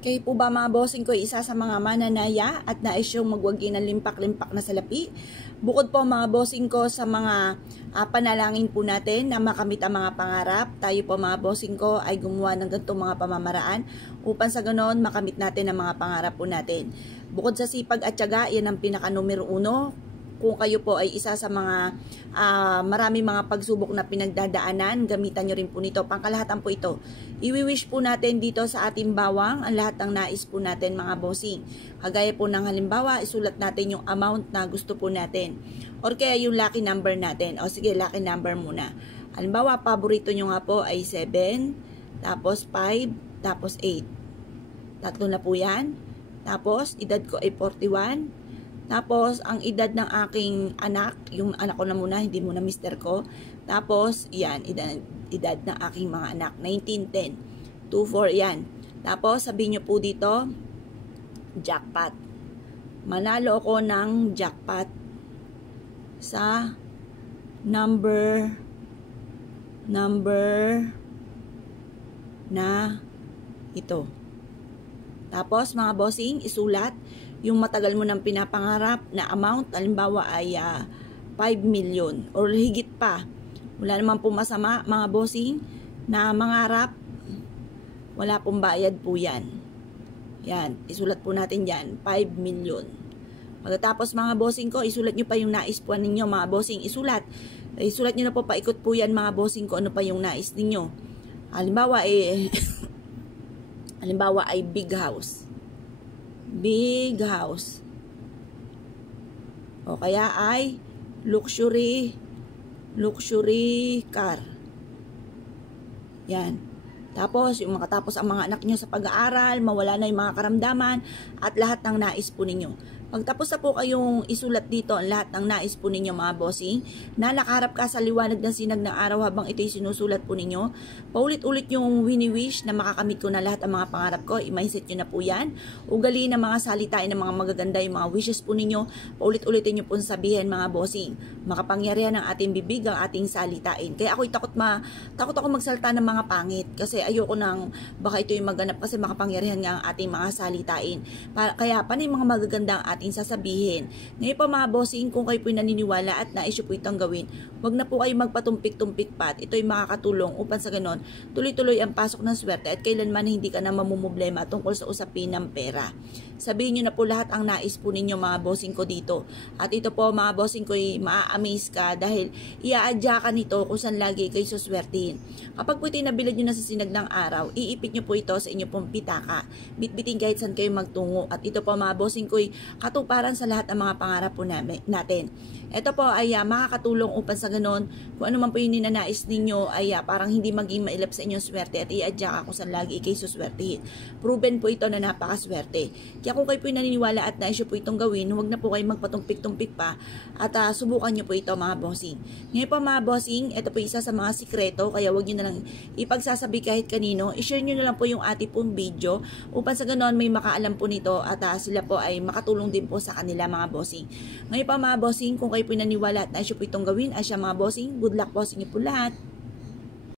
Kayo po ba mga bossing ko isa sa mga mananaya at nais yung magwagi ng limpak-limpak na salapi? Bukod po mga bossing ko sa mga panalangin po natin na makamit ang mga pangarap, tayo po mga bossing ko ay gumawa ng ganitong mga pamamaraan upang sa ganon makamit natin ang mga pangarap po natin. Bukod sa sipag at tiyaga, yan ang pinaka numero 1. Kung kayo po ay isa sa mga marami mga pagsubok na pinagdadaanan, gamitan nyo rin po nito. Pangkalahatan po ito. Iwi-wish po natin dito sa ating bawang ang lahat ng nais po natin mga bossing. Kagaya po ng halimbawa, isulat natin yung amount na gusto po natin. Or kaya yung lucky number natin. O sige, lucky number muna. Halimbawa, paborito nyo nga po ay 7, tapos 5, tapos 8. Tatlo na po yan. Tapos, edad ko ay 41. Tapos, ang edad ng aking anak, yung anak ko na muna, hindi muna mister ko. Tapos, yan, edad ng aking mga anak, 1910, 24, yan. Tapos, sabihin nyo po dito, jackpot. Manalo ako ng jackpot sa number na ito. Tapos, mga bossing, isulat yung matagal mo nang pinapangarap na amount, halimbawa ay 5 million or higit pa. Wala naman po masama mga bossing na mangarap, wala pong bayad po yan. Yan, isulat po natin yan, 5 million. Pagkatapos mga bossing ko, isulat nyo pa yung nais po ninyo mga bossing, isulat nyo na po, paikot po yan mga bossing ko, ano pa yung nais ninyo. Halimbawa halimbawa ay big house. O kaya ay luxury car. Yan. Tapos, yung makatapos ang mga anak nyo sa pag-aaral, mawala na yung mga karamdaman, at lahat ng nais po ninyo. Pagtapos na po kayong isulat dito ang lahat ng nais po ninyo mga bossing, na nakaharap ka sa liwanag ng sinag ng araw habang ito'y sinusulat po ninyo, paulit-ulit yung wini-wish na makakamit ko na lahat ang mga pangarap ko, i-mindset nyo na po yan. Ugaliin ng mga salitain ng mga magaganda, yung mga wishes po ninyo, paulit-ulitin nyo po sabihin mga bossing. Makapangyarihan ng ating bibig ang ating salitain. Kaya ako'y takot ako magsalita ng mga pangit, kasi ayoko nang baka ito'y maganap, kasi makapangyarihan nga ang ating mga salitain. Kaya panay mga magagandang ating sasabihin. Ngayon pa mga bossing, kung kayo po'y naniniwala at nais po itong gawin, wag na po kayo magpatumpik-tumpik pa at ito'y makakatulong upang sa ganon, tuloy-tuloy ang pasok ng swerte at kailanman hindi ka na mamumblema tungkol sa usapin ng pera. Sabihin nyo na po lahat ang nais po ninyo mga bossing ko dito. At ito po mga bossing ko, maa-amaze ka dahil iaadya ka nito kung saan lagi kayo suswertihin. Kapag po ito'y nabilad nyo na sa sinag ng araw, iipit nyo po ito sa inyo pong pitaka. Bitbitin kahit saan kayo magtungo. At ito po mga bossing ko, katuparan sa lahat ng mga pangarap po natin. Ito po ay makakatulong upang sa ganon, kung ano man po yung ninanais ninyo ay parang hindi maging mailap sa inyong swerte at i-adya ka kung saan lagi kayo suswertihin. Proven po ito na napakaswerte. Kaya kung kayo po naniniwala at nais po itong gawin, huwag na po kayo magpatumpik-tumpik pa at subukan nyo po ito mga bossing. Ngayon po mga bossing, ito po isa sa mga sikreto, kaya huwag nyo na lang ipagsasabi kahit kanino. I-share nyo na lang po yung ating pong video upang sa ganon may makaalam po nito at sila po ay makatulong din po sa kanila mga bossing. Ngayon pa mga bossing, kung kayo po naniwala at nais po itong gawin, ay siya mga bossing, good luck po sa inyo po lahat.